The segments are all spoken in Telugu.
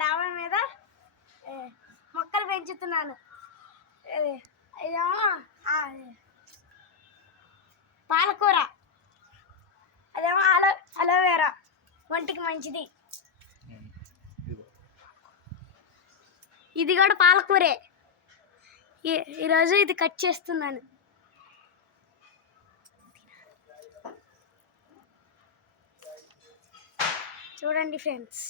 డాబా మీద మొక్కలు పెంచుతున్నాను. ఇదేమో పాలకూర, అదేమో అలోవేరా, ఒంటికి మంచిది. ఇది కూడా పాలకూరే. ఈరోజు ఇది కట్ చేస్తున్నాను. చూడండి ఫ్రెండ్స్.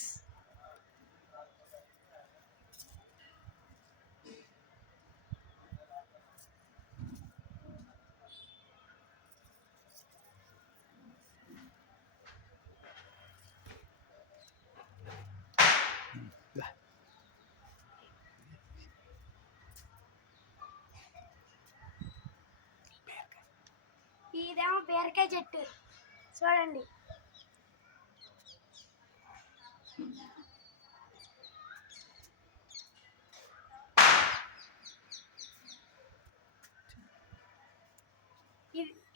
ఇదేమో బీరకాయ చెట్టు చూడండి.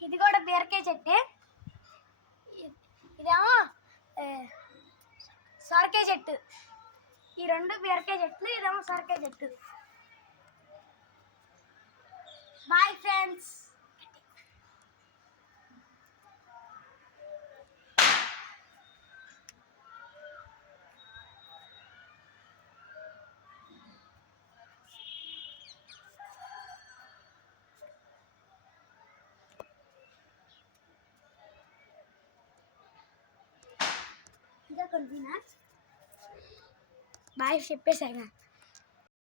ఇది కూడా బీరకాయ చెట్టే. ఇదేమో సొరకాయ చెట్టు. ఈ రెండు బీరకాయ చెట్లు, ఇదేమో సొరకాయ చెట్టు. Bye friends. బాయ్ చెప్పేసాగా.